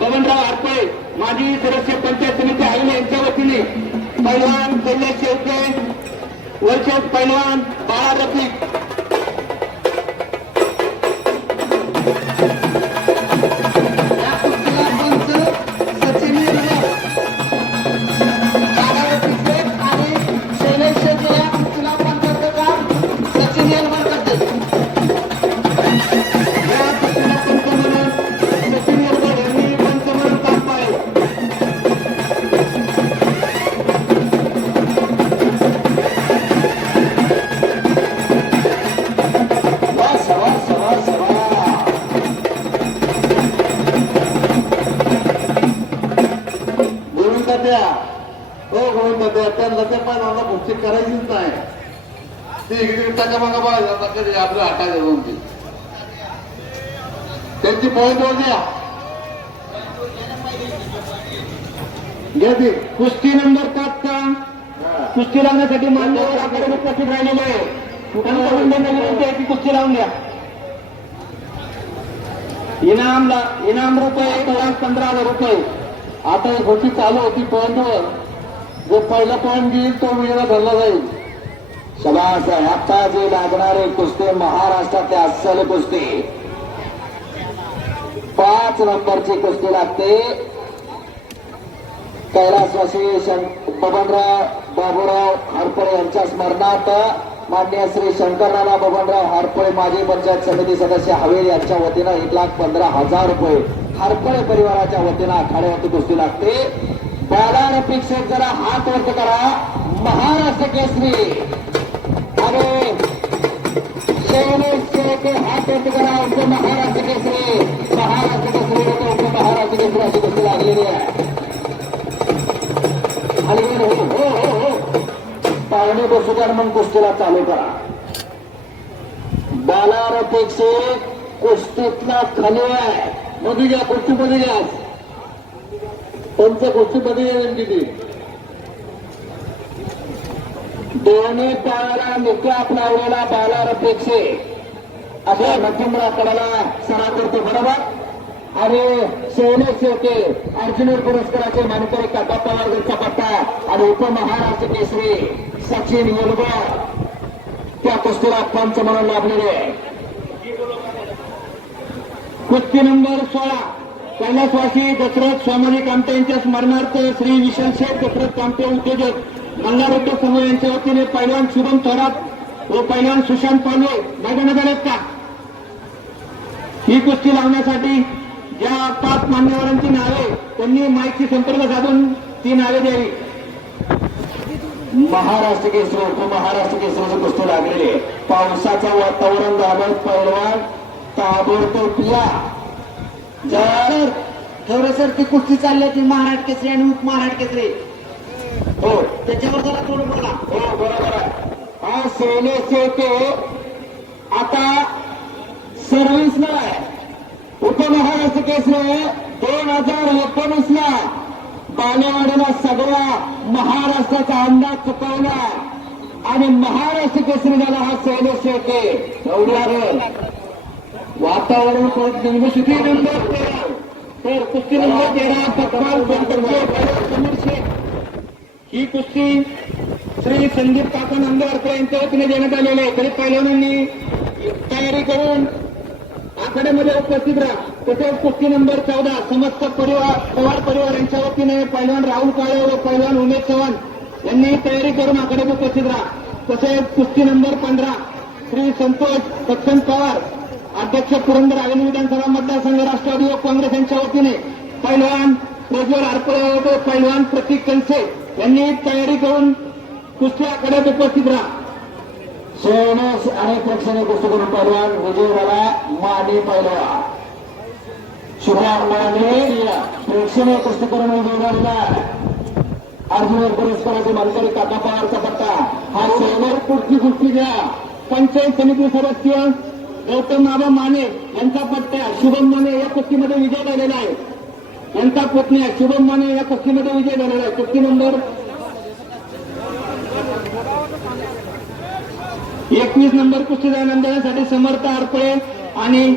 बबनराव आरपळे माजी सदस्य पंचायत समिती आयोले यांच्या वतीने पैलवान कैलास शेवटे वरचेत पैलवान बाळा रफिक त्या हो गोविंद त्या त्यांना त्या पहिल्यांदा पुढची करायचीच नाही. ती इकडे टाका मागा बघायला कधी आपल्या हाता घेऊन ती. त्यांची पॉईंट द्या. घ्या ती. कुस्ती नंबर पाचचा कुस्ती लावण्यासाठी मान्यवर आपल्याकडे उपस्थित राहिलेले आहे विनंती की कुस्ती लावून घ्या इनाम इनाम रुपये एक लाख पंधरा हजार रुपये. आता ही होती चालू होती पॉईंटवर जो पहिला पॉईंट घेईल तो विजेला धरला जाईल. शबास आता जे लागणारे कुस्ती महाराष्ट्रातले अस्सल कुस्ती. पाच नंबरची कुस्ती लागते. कैलासवासी शं- बबनराव बाबूराव हरपळे यांच्या स्मरणार्थ मान्य श्री शंकरराणा बबनराव हरपळे माजी पंचायत समिती सदस्य हवेल यांच्या वतीनं एक लाख पंधरा हजार रुपये हरपळे परिवाराच्या वतीनं आखाड्यावरती कुस्ती लागते. बाला रफिक जरा हात वर्त करा. महाराष्ट्र केसरी. अरे हात करा. महाराष्ट्र केसरी. महाराष्ट्र केसरी होतो महाराष्ट्र केसरी अशी कुस्ती लागलेली आहे. हो हो हो, हो. पाहुणे बसू द्या कुस्तीला चालू करा. बालारपेक्षे कुस्तीतला खाली आहे. मध्ये घ्या कुस्तीमध्ये घ्या. पंच कुस्तीमध्ये घ्या नेमकी ती. दोन्ही पायाला निकाप लावलेला बालारपेक्षे अशा मध्यमराकडाला सरा करतो बरोबर? आणि शैलेश शेवटे अर्जुन पुरस्काराचे मानकरी काका पवारचा पट्टा आणि उपमहाराष्ट्र केसरी सचिन येलगर. त्या कुस्तीला पंच म्हणून लाभलेले. आहे कुस्ती नंबर सोळा. कैलासवासी दशरथ स्वामी कामटे यांच्या स्मरणार्थ श्री विशाल शेख दशरथ कामटे उद्योजक मल्हारड्डी समूह यांच्या वतीने पैलवान शुभम थोरात व पैलवान सुशांत पालवे मैदानात आलेत का? ही कुस्ती लावण्यासाठी ज्या पाच मान्यवरांची नावे त्यांनी माईकशी संपर्क साधून ती नावे द्यावी. महाराष्ट्र केसर उपमहाराष्ट्र केसरीची कुस्ती लागलेली आहे. पावसाचं वातावरण झालं पैलवान ताबडतोब या. जर खरं सर ती कुस्ती चालली ती महाराज केसरी आणि उप महाराज केसरी. हो. त्याच्यावर जरा थोडं बोला. हो बरोबर आहे. हा शैलेश आता सर्व्हिसला आहे. उपमहाराष्ट्र केसरी दोन हजार एकोणीस ला बालेवाडीला सगळा महाराष्ट्राचा अंदाज चुकवला. आणि महाराष्ट्र केसरी झाला हा शैलेश सोते एवढ्या वातावरण परत निघू किती नंबर तेरा. तर कुस्ती नंबर तेरा पटवाल समीर शेख ही कुस्ती श्री संदीप काका नांदेवारकर यांच्या वतीने देण्यात आलेली आहे. तरी पहिल्यांनी तयारी करून आखाड्यामध्ये उपस्थित राहा. तसेच कुस्ती नंबर चौदा समस्त परिवार पवार परिवार यांच्या वतीने पहिलवान राहुल काळे व पहिलवान उमेश चव्हाण यांनी तयारी करून आखाड्यात उपस्थित राहा. तसेच कुस्ती नंबर पंधरा श्री संतोष सक्षम पवार अध्यक्ष पुरंदर आगामी विधानसभा मतदारसंघ राष्ट्रवादी व काँग्रेस यांच्या वतीने पैलवान प्रज्वल आरपळे व पैलवान प्रतीक कनसे यांनी तयारी करून कुस्त्या आखाड्यात उपस्थित राहा. शैलेश आणि प्रेक्षणीय कुस्ती करून पहिलवान विजयवाला माने पहिलवान शुभार माने प्रेक्षणीय कुस्ती करून विजयवाला अर्जुन पुरस्काराचे मानकरी काका पवारचा पत्ता. हा शैलेश पुढची कुस्ती घ्या. पंचायत समिती सदस्य गौतम बाबा माने यांचा पत्त्या शुभम माने या कुस्तीमध्ये विजय झालेला आहे. यांचा पुतण्या शुभम माने या कुस्तीमध्ये विजय झालेला आहे. कुस्ती नंबर एकवीस नंबर कुस्ती आनंद समर्थ आरपळे आणि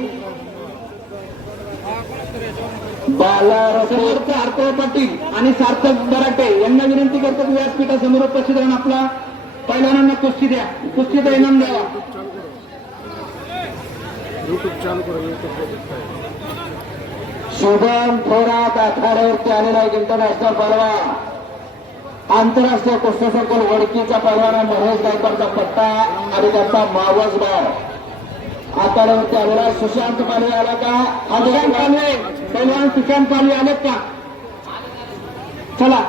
समर्थ समोरचे पाटील आणि सार्थक बराटे यांना विनंती करतो व्यासपीठासमोर उपस्थित राहून आपला पहिल्यांदा कुस्ती द्या. कुस्तीचा इनाम द्यावा शुभम थोरात आखाड्यावरती आलेला एक इंटरनॅशनल पहलवान. आंतरराष्ट्रीय कुस्ती संकुल वडकीचा पहलवान महेश गायकवाडचा पट्टा आणि त्याचा मावस भाव आखाड्यावरती आलेला सुशांत पाणी आला का? हा सुशांत दुसरा पालवे. पैलवान सुशांत पालवे आलेत का? चला.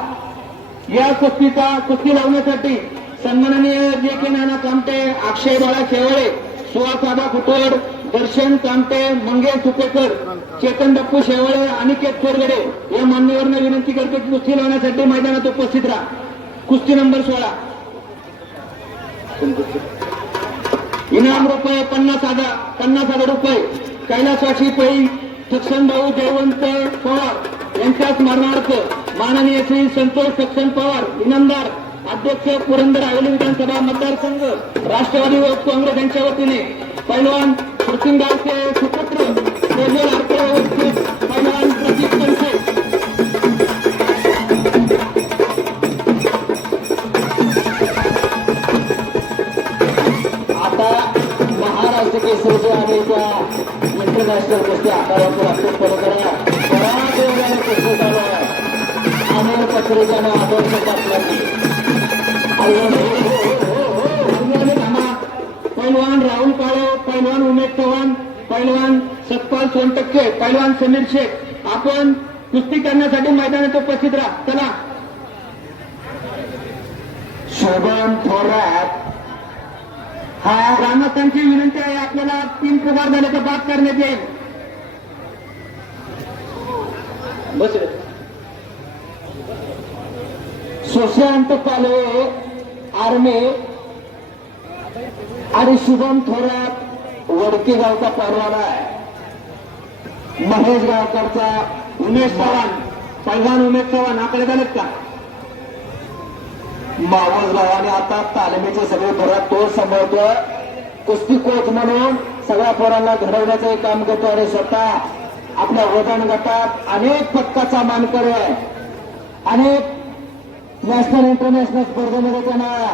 या कुस्तीचा कुस्ती लावण्यासाठी सन्माननीय जे के नाना कामटे अक्षय बाळा शेवळे सुहास आबा कुटोड दर्शन कामटे मंगेश सुपेकर चेतन बाप्पू शेवळे अनिकेत चोरगडे या मान्यवरांना विनंती करतो की कुस्ती लावण्यासाठी मैदानात उपस्थित राहा. कुस्ती नंबर सोळा. इनाम रुपये पन्नास हजार पन्नास हजार रुपये. कैलासवासी पै सक्षम भाऊ जयवंत पवार यांच्याच स्मरणार्थ माननीय श्री संतोष सक्षम पवार इनामदार अध्यक्ष पुरंदर हवेली विधानसभा मतदारसंघ राष्ट्रवादी व काँग्रेस यांच्या वतीने पैलवान सुपुत्र आता महाराष्ट्र केसरीचे आणि त्या इंटरनॅशनल कुस्ती आखाड्यावर अत्यंत सोनटक्के पैलवान समीर शेख आपण कुस्ती करण्यासाठी मैदानात उपस्थित राहा. चला. शोभन थोरात. हा ग्रामस्थांची विनंती आहे. आपल्याला तीन प्रकार झाले तर बाद करण्यात येईल. बस. सुशांत पालवे आर्मी. आणि शुभम थोरात वडके गावचा परवाना आहे. महेश गावकरचा उमेश चव्हाण. पैलवान उमेश चव्हाण आपले झालेत का? मावस भावाने आता तालमीचे सगळे पोरा तो सांभाळतोय. कुस्ती कोच म्हणून सगळ्या पोरांना घडवण्याचं काम करतो आणि स्वतः. आपल्या वजन गटात अनेक पदकाचा मानकर आहे. अनेक नॅशनल इंटरनॅशनल स्पर्धेमध्ये त्यांना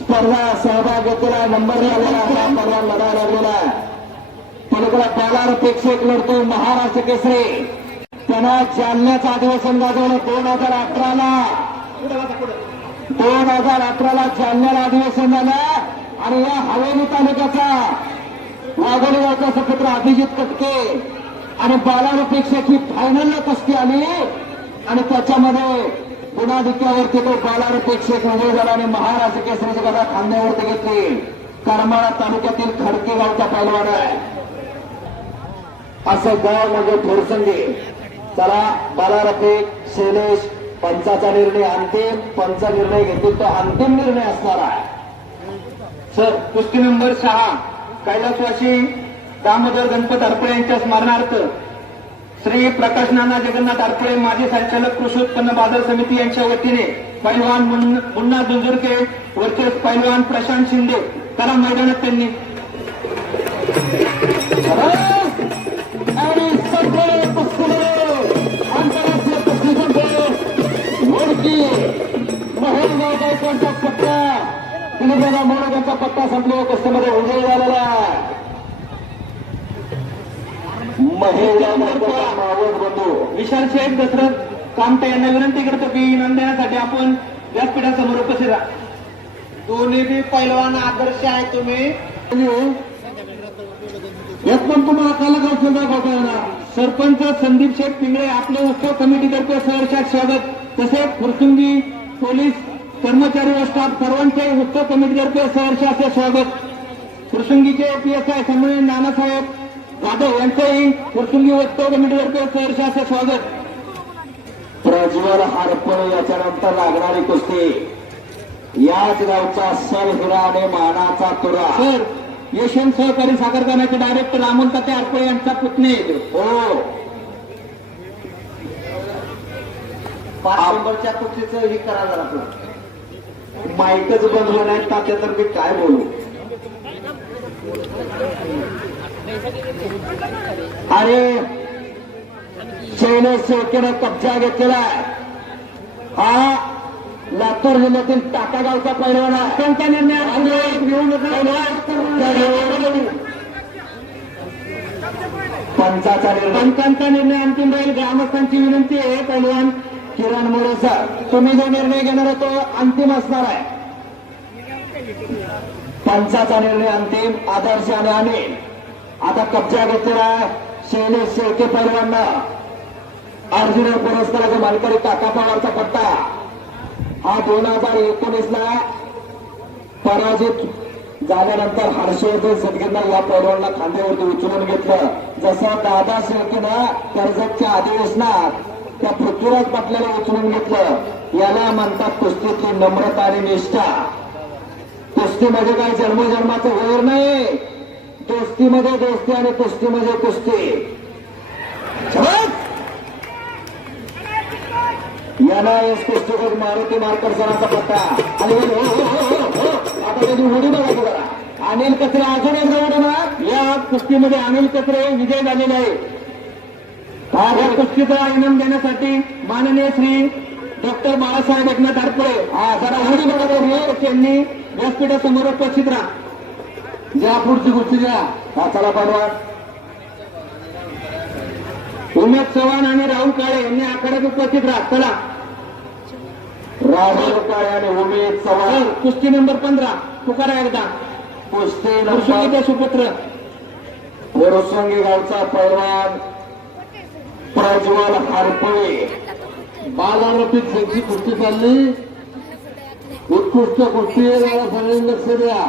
स्पर्धा सहभाग घेतलेला नंबर लागलेला हा लढा लागलेला. आहे पलीकडे बाजार प्रेक्षक लढतो महाराष्ट्र केसरी. त्यांना जालन्याचं अधिवेशन गाजवलं दोन हजार अठराला. दोन हजार अठराला जालन्याला अधिवेशन झालं आणि या हवेली तालुक्याचा वाघोली गावचा अभिजित कटके आणि बालापेक्षा ही फायनलला कुस्ती आली. आणि त्याच्यामध्ये गुणाधिक्यावरती तो बालापेक्षा विजय झाला आणि महाराष्ट्र केसरीची कथा खांद्यावरती घेतली. करमाळा तालुक्यातील खडके गावचा पैलवान आहे. असं गाव म्हणजे थोरसंगे. चला बालारफेक शैलेश पंचाचा निर्णय अंतिम पंच निर्णय घेतील तो अंतिम निर्णय असणार आहे. सर कुस्ती नंबर सहा. कैलासवासी दामोदर गणपत हरपळे यांच्या स्मरणार्थ श्री प्रकाश नाना जगन्नाथ हरपळे माजी संचालक कृषी उत्पन्न बाजार समिती यांच्या वतीने पैलवान मुन्ना दुंजुरके वर्चेस पैलवान प्रशांत शिंदे. त्याला मैदानात त्यांनी. महेश गावकरचा पट्टा पिलिपेला मोडकाचा पट्टा संपलेल्या कुस्तीमध्ये विजय झालेला आहे. महेश बंधू. विशाल शेख दशरथ कामटे यांना विनंती करतो की इनाम देण्यासाठी आपण व्यासपीठासमोर उपस्थित राहा. दोन्ही बी पैलवान आदर्श आहे तुम्ही. यात पण तुम्हाला काला कौशल दाखवता सरपंच संदीप शेख पिंगळे आपले उत्सव कमिटीतर्फे सहर्षात स्वागत. तसेच फुरसुंगी पोलीस कर्मचारी व स्टाफ सर्वांचे उत्सव कमिटीतर्फे सहर्ष असे स्वागत. फुरसुंगीचे पी एस आय सन्माननीय नानासाहेब जाधव यांचेही फुरसुंगी उत्सव कमिटीतर्फे सहर्ष असे स्वागत. प्रज्वल हरपळे याच्यानंतर लागणारी कुस्ती. याच गावचा सर हिरा आणि मानाचा तुरा. सर यशवंत सहकारी साखर कारखान्याचे डायरेक्टर अमोल ताते आरपळे यांचा पुतणे हो. पाच नंबरच्या कुस्तीचं हे करा जरा माईकच बंद होणार तात्या तर मी काय बोलू? अरे शैलेश शेळकेनं कब्जा घेतलेला आहे. हा लातूर जिल्ह्यातील टाका गावचा पैलवान आहे. कोणता निर्णय? आपण घेऊ नका पंचाचा निर्णय. पंचांचा निर्णय अंतिम राहील ग्रामस्थांची विनंती आहे पैलवान. किरण मोरे सर तुम्ही जो निर्णय घेणार तो अंतिम असणार आहे. पंचाचा निर्णय अंतिम आदर्श आणि अनिल. आता कब्जा घेतलेला शैलेश शेळके पैलवांना अर्जुन पुरस्काराचा मालकरी काका पवारचा पट्टा हा दोन हजार एकोणीसला पराजित झाल्यानंतर हर्षवर्धन सदगीरनं या पैलवानला खांद्यावरती उचलून घेतलं. जसं दादा शेळकेनं कर्जतच्या अधिवेशनात त्या पृथ्वीराज पाटलाला उचलून घेतलं. याला म्हणतात कुस्तीतली नम्रता आणि निष्ठा. कुस्तीमध्ये काय जन्मजन्माचं वैर नाही. दोस्तीमध्ये दोस्ती आणि कुस्तीमध्ये कुस्ती. याला एस कुस्तीवर मारुती मारकर सरांचा पत्ता. आणि आता त्याची उडी बघा. जरा अनिल कचरे अजून एकदा उडी मार. या कुस्तीमध्ये अनिल कचरे विजय झालेले आहे या कुस्तीचा इनाम देण्यासाठी माननीय श्री डॉक्टर बाळासाहेब एकनाथ आरपळे हा जरा बघू. यांनी व्यासपीठासमोर उपस्थित राहा. घ्या पुढची गोष्टी घ्या. हा चला पैलवान उमेश चव्हाण आणि राहुल काळे यांनी आखाड्यात उपस्थित राहा. चला. राहुल काळे आणि उमेद चव्हाण. कुस्ती नंबर पंधरा. पुकारा एकदा. कुस्ती सुपुत्र. कोरसंगी गावचा पैलवान. प्रज्वल हरपळे बाजारपीठ त्यांची कुस्ती चालली. उत्कृष्ट कुस्ती मला जरा सगळ्यांनी लक्ष द्या.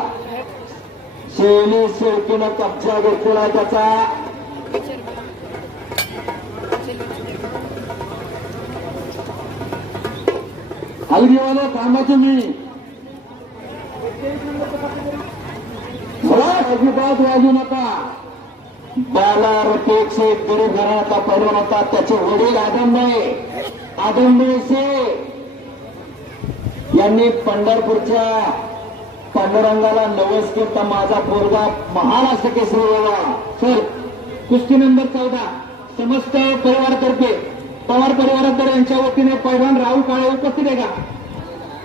शैली शेवटीनं कब्जा घेतलेला त्याचा. हलगीवाला थांबा तुम्ही अजिबात वाजू नका. बाला रफेकचे एक गरीब घराण्याचा पैलवान होता त्याचे वडील आदमबाई आदमबाई शेख यांनी पंढरपूरच्या पांडुरंगाला नवस करता माझा पोरगा महाराष्ट्र केसरी व्हावा सर कुस्ती नंबर चौदा. समस्त परिवारातर्फे पवार परिवारातर्फे यांच्या वतीने पैलवान राहुल काळे उपस्थित आहे का?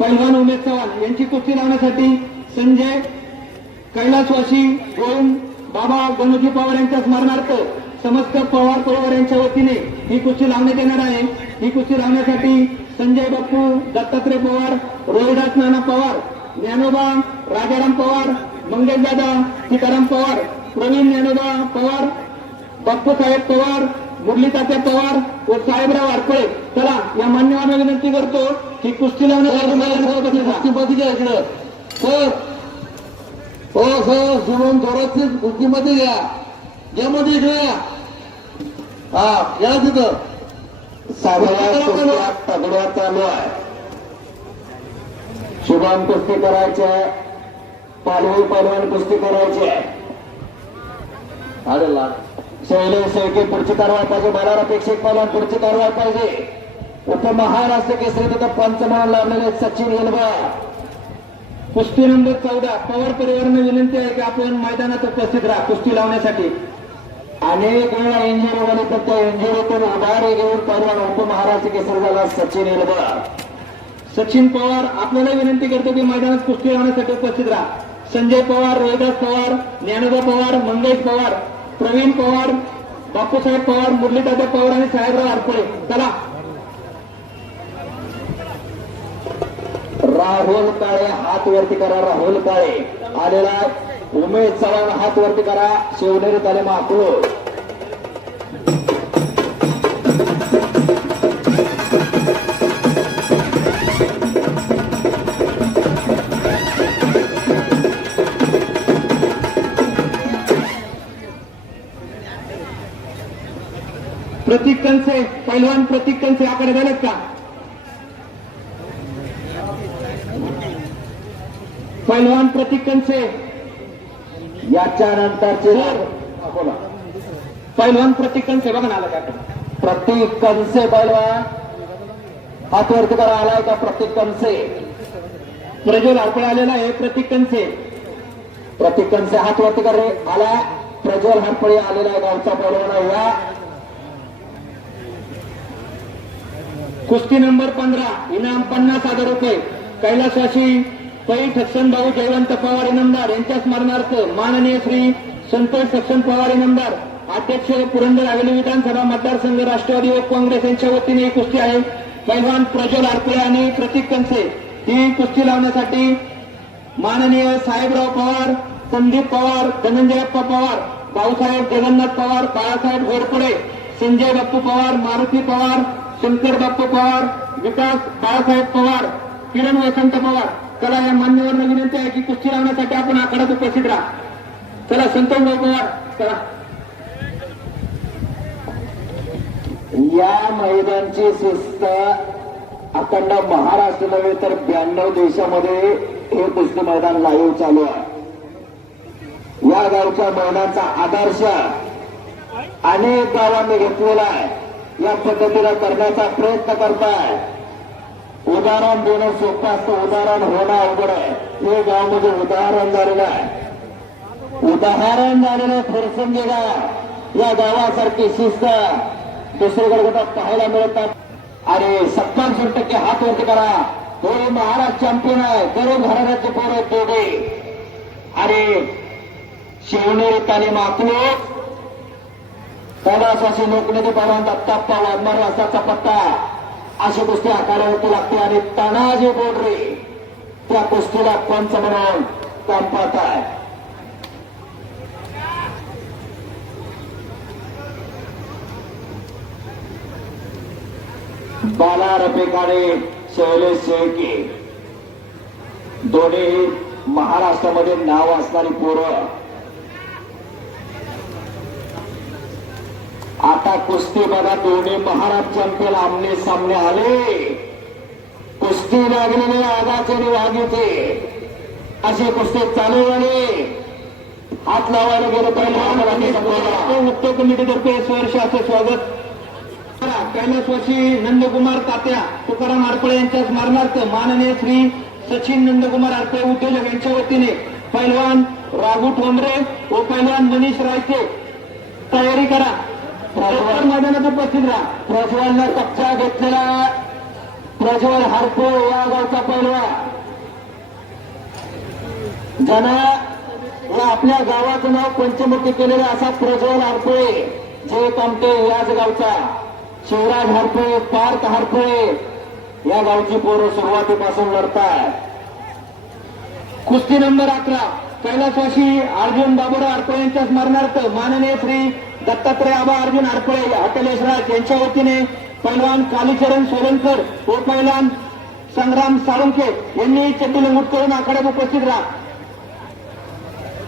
पैलवान उमेश चव्हाण यांची कुस्ती लावण्यासाठी संजय कैलासवासी गोविंद बाबा गणोजी पवार यांच्या स्मरणार्थ समस्त पवार परिवार यांच्या वतीने ही कुस्ती लावण्यात येणार आहे. ही कुस्ती लावण्यासाठी संजय बाप्पू दत्तात्रय पवार रोहिदास नाना पवार ज्ञानोबा राजाराम पवार मंगेशदादा सीताराम पवार प्रवीण ज्ञानोबा पवार बाप्पू साहेब पवार मुरली तात्या पवार व साहेबराव आरपळे चला या मान्यवांना विनंती करतो की कुस्ती लावण्यासाठी कुस्तीमध्ये इकडं? सर हो सर थोरातची कुस्तीमध्ये घ्या घ्या. मध्ये इकडे या हा या तिथं. तगड्या चालू आहे. शुभम कुस्ती करायचे. पालवी पैलवान कुस्ती करायची. आहे अरे लाग शैलेश शेळके पुढची कारवाई पाहिजे. मला अपेक्षित पैलवान पुढची कारवाई पाहिजे. उपमहाराष्ट्र केसरी तिथं पंच म्हणून लावलेले सचिन येलवा कुस्ती नंबर चौदा पवार परिवारांना विनंती आहे की आपण मैदानात उपस्थित राहा कुस्ती लावण्यासाठी. अनेक वेळा इंजुरी झाले तर त्या इंजुरीतून उभारी घेऊन परवान उपमहाराष्ट्र केसर झाला सचिन येलवा सचिन पवार आपल्याला विनंती करतो की मैदानात कुस्ती लावण्यासाठी उपस्थित राहा. संजय पवार रोहिदास पवार ज्ञानोबा पवार मंगेश पवार प्रवीण पवार बापूसाहेब पवार मुरलीदादा पवार आणि साहेबराव आरपळे चला. राहुल काळे हात वरती करा राहुल काळे. आलेला उमेश चव्हाण हात वरती करा शिवनेरी ताले माकूळ प्रतीक कंसे पैलवान प्रतीक कंसे आकडे झालेत का? पैलवान प्रतीक कंसे याच्या नंतरचे बोला. पैलवान प्रतीक कंसे बघा आला का प्रतीक कंसे पैलवान. हात वरती करा आलाय का प्रतीक कंसे प्रज्वल आरपळे आलेला आहे प्रतीक कंसे प्रतीक कंसे हात वरती कर रे आला. प्रज्वल हरपळे आलेला आहे गावचा पैलवान या. कुस्ती नंबर पंधरा इनाम पन्नास हजार रुपये. कैलासवासी पैठ ठक्सन भाऊ जयवंत पवार इनामदार यांच्या स्मरणार्थ माननीय श्री संतोष ठक्सन पवार इनामदार अध्यक्ष पुरंदर हवेली विधानसभा मतदारसंघ राष्ट्रवादी व काँग्रेस यांच्या वतीने ही कुस्ती आहे. पैलवान प्रज्वल आरकुळे आणि प्रतीक कंसे ही कुस्ती लावण्यासाठी माननीय साहेबराव पवार संदीप पवार धनंजयप्पा पवार भाऊसाहेब जगन्नाथ पवार बाळासाहेब घोरपडे संजय बाप्पू पवार मारुती पवार शंकर बाप्पू पवार विकास बाळासाहेब पवार किरण वसंत पवार. चला या मान्यवरांना विनंती आहे की कुस्ती लावण्यासाठी आपण आखाड्यात उपस्थित राहा. चला संतोष भाऊ पवार चला. या मैदानची शिस्त अखंड महाराष्ट्र नव्हे तर ब्याण्णव देशामध्ये हे कुस्ती मैदान लाईव्ह चालू आहे. या गावच्या मैदानाचा आदर्श अनेक गावांनी घेतलेला आहे. या पद्धतीला करण्याचा प्रयत्न करताय. उदाहरण देणं सोपं असतं. उदाहरण होणं अवघड आहे. हे गावमध्ये उदाहरण झालेलं आहे. उदाहरण झालेलं फुरसंगी गाव या गावासारखी शिस्त दुसरीकडे कुठं पाहायला मिळतात आणि सत्तावीस टक्के हात वरती करा. हे महाराज चॅम्पियन आहे. गरीब घराण्याचे पोर दोघे. आणि शिवनेरी तालीम आखलो कैलासवासी लोकनेते पवार दत्ताप्पा वाघमारे असाचा पत्ता. अशी कुस्ती आकारावरती लागते आणि तानाजी बोडरे त्या कुस्तीला पंच म्हणून काम पाहत आहे. बाला रपेकाने शैलेश शेळके. दोन्ही महाराष्ट्रामध्ये नाव असणारी पोरं. आता कुस्ती बघा दोन्ही महाराज चॅम्पियन आमने सामने आले. कुस्ती लागलेले आगाचे आणि वाघीचे असे कुस्ती चालू आले हात लावायला गेलं पहिला उत्तर कमिटीतर्फे वर्ष स्वागत कैलासवासी नंदकुमार तात्या तुकाराम आरपळे यांच्या स्मरणार्थ माननीय श्री सचिन नंदकुमार आरपळे उद्योजक यांच्या वतीने पैलवान राघू ठोंबरे व पैलवान मनीष रायते. तयारी करा. प्रज्वल मैदानात उपस्थित राहा प्रज्वलनं कच्चा घेतलेला प्रज्वल हरपो या गावचा पहिला ज्यानं आपल्या गावाचं नाव पंचमुखी केलेलं असा प्रज्वल हरपोळे जे कामते याच गावचा. शिवराज हरपोळे पार्थ हरपोळे या गावची पोरं सुरुवातीपासून लढतात कुस्ती नंबर अकरा. कैलासवाशी अर्जुन बाबुराव आरपळे यांच्या स्मरणार्थ माननीय श्री दत्तात्रय आबा अर्जुन आरपळे हॉटेल यशराज यांच्या वतीने पैलवान कालीचरण सोलनकर व पैलवान संग्राम साळुंके यांनी चड्डी लंगूट करून आखाड्यात उपस्थित राहा.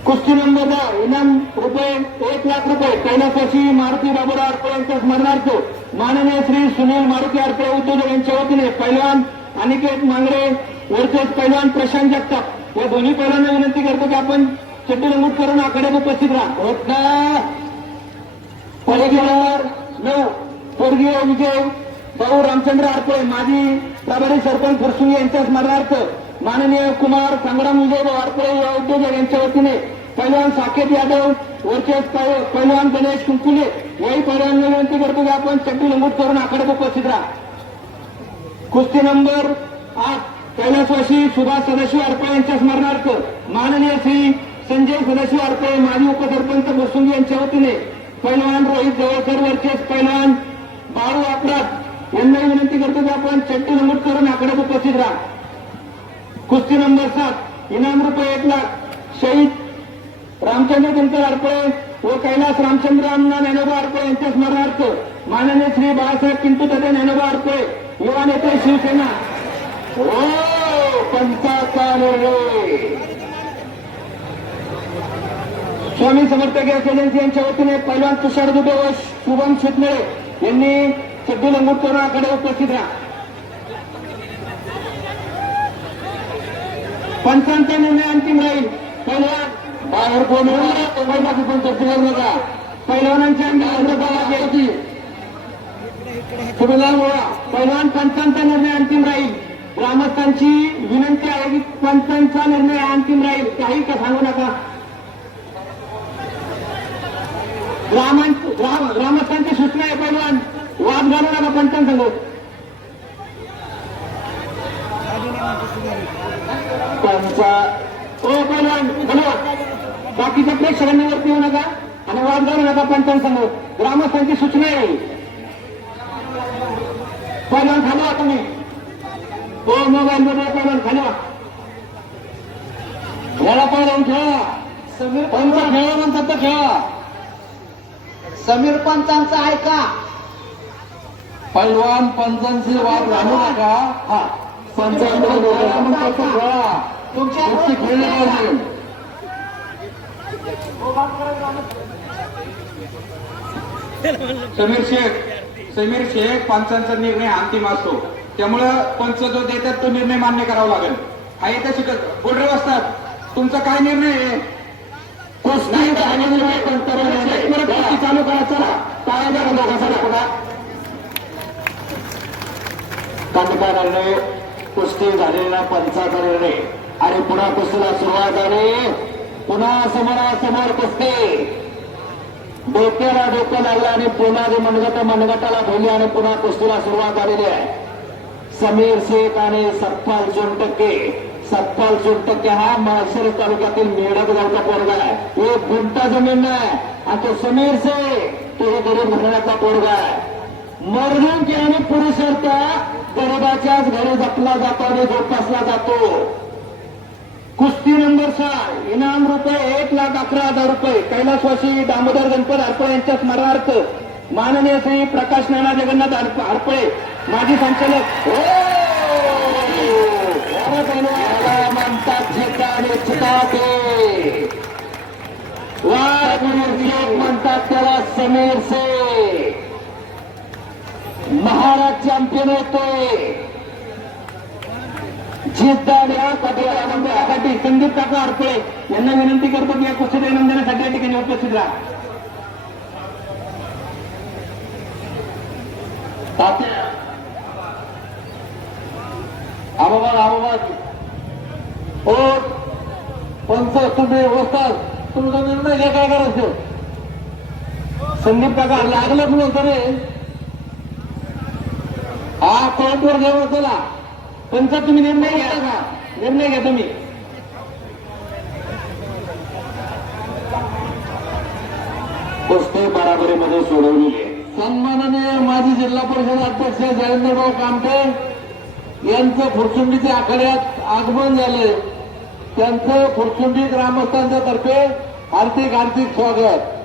कुस्ती नंबर दहा इनाम रुपये एक लाख रुपये कैलासवासी मारुती बाबुराव आरपळे यांच्या स्मरणार्थ माननीय श्री सुनील मारुती आरपळे उद्योजक यांच्या वतीने पैलवान अनिकेत मांगरे वर्चेस पैलवान प्रशांत जगताप या दोन्ही पैलवांना विनंती करतो की आपण चड्डी लंगूट करून आखाड्यात उपस्थित राहा. होत नऊ. पोरगी विजय. भाऊ रामचंद्र आडपळे माजी प्रभारी सरपंच फुरसुंगी यांच्या स्मरणार्थ माननीय कुमार संग्राम विजय आडपळे आरपळे या उद्योजक यांच्या वतीने पैलवान साकेत यादव वरचे पै- पैलवान गणेश कुंकुले याही पैलवांना विनंती करतो की आपण चड्डी लंगूट करून आखाड्यात उपस्थित राहा. कुस्ती नंबर आठ कैलासवासी सुभाष सदाशिव आडपळे यांच्या स्मरणार्थ माननीय श्री संजय सदाशिव आडपळे माजी उपसरपंच बोसुंगी यांच्या वतीने पैलवान रोहित जवळकर वर्चेस पैलवान बाळू आपरात. यांना विनंती करतो की आपण चट्टी नमूद करून आकड्यात उपस्थित राहा. कुस्ती नंबर सात इनाम रुपये एक लाख. शहीद रामचंद्र दिनकर आरपळे व कैलास रामचंद्र अण्णा ज्ञानोबा आरपळे यांच्या स्मरणार्थ माननीय श्री बाळासाहेब पिंटू तथे ज्ञानोबा आरपळे युवा नेते शिवसेना. हो पंचाचा निर्णय. स्वामी समर्थ गॅस एजन्सी यांच्या वतीने पैलवान तुषार दुबे व शुभम शेतमळे यांनी चड्डी लंगूट उपस्थित राहा. पंचांचा निर्णय अंतिम राहील. पैलवान बाहेर कोण बाकी पण चर्चा करू नका. पैलवानांच्या अंगी तुम्ही लांब वळा. पैलवान पंचांचा निर्णय अंतिम राहील. ग्रामस्थांची विनंती आहे की पंचांचा निर्णय अंतिम राहील. काही का सांगू नका? ग्रामां- ग्राम- ग्रामस्थांची सूचना आहे पैलवान वाद घालू नका पंचांसंग पंचा ओ पहिलवान हॅलो. बाकीच्या प्रेक्षकांनी वरती येऊ नका आणि वाद घालू नका पंचांसमोर ग्रामस्थांची सूचना आहे. पहिलवान खाली वा तुम्ही. ओ मोबाईल मध्ये पहिलवान खाली वा खेळा पहिलवान खेळा. पंच खेळा म्हणतात तर खेळा. समीर पंचांचा ऐका. पैलवान पंचांचे वाद घालू नका हा. तुमच्या खेळली पाहिजे. समीर शेख समीर शेख पंचांचा निर्णय अंतिम असतो. त्यामुळं पंच जो देतात तो निर्णय मान्य करावा लागेल. हा येत्या शिकत? बोर्डर असतात तुमचा काय निर्णय आहे? कुस्ती चालू करा चला काय झालं लोकांचा पुन्हा कांडका निर्णय कुस्ती झालेला पंचाचा निर्णय. आणि पुन्हा कुस्तीला सुरुवात झाली पुन्हा समोरासमोर कुस्ती. डोक्याला डोकं लागलं आणि पुन्हा जे मनगट मनगटाला भरली आणि पुन्हा कुस्तीला सुरुवात झालेली आहे. समीर शेख आणि सत्पाल चोंटक्के सत्पाल टक्के हा माळशिरस तालुक्यातील मेढक गावचा पोरगा आहे. एक गुंटा जमीन नाही. आणि तो समीर से तो हे गरीब घराण्याचा पोरगा आहे. मर्दन केल्याने पुरुष गरीबाच्याच घरी जपला जातो आणि जोपासला जातो. कुस्ती नंबर सहा इनाम रुपये एक लाख अकरा हजार रुपये. कैलासवासी दामोदर गणपत हरपळे यांच्या स्मरणार्थ माननीय श्री प्रकाश नाना जगन्नाथ हरप- हरपळे. माजी संचालक. हो! चिता आणि चिताते म्हणतात त्याला समीर महाराज चॅम्पियन येतोय जिद्दाड्या कपिला संदीप काका हरपळे यांना विनंती करतो की या कुस्तीत आनंदासाठी सगळ्या ठिकाणी उपस्थित राहा. तात्या. आबाबाद आबाबाद. ओ पंच तुम्ही वसतात तुमचा निर्णय घ्या काय करायचं? संदीप काका लागलं म्हणून तरी? हा कोर्टवर घ्यावं चला. पंच तुम्ही निर्णय घ्या निर्णय घ्या तुम्ही. कुस्ती बराबरीमध्ये सोडवली. आहे सन्माननीय माजी जिल्हा परिषद अध्यक्ष जयेंद्रराव कामटे यांचं फुरसुंडीच्या आखाड्यात आगमन झालंय. त्यांचं फुरसुंडी ग्रामस्थांच्या तर्फे हार्दिक हार्दिक स्वागत.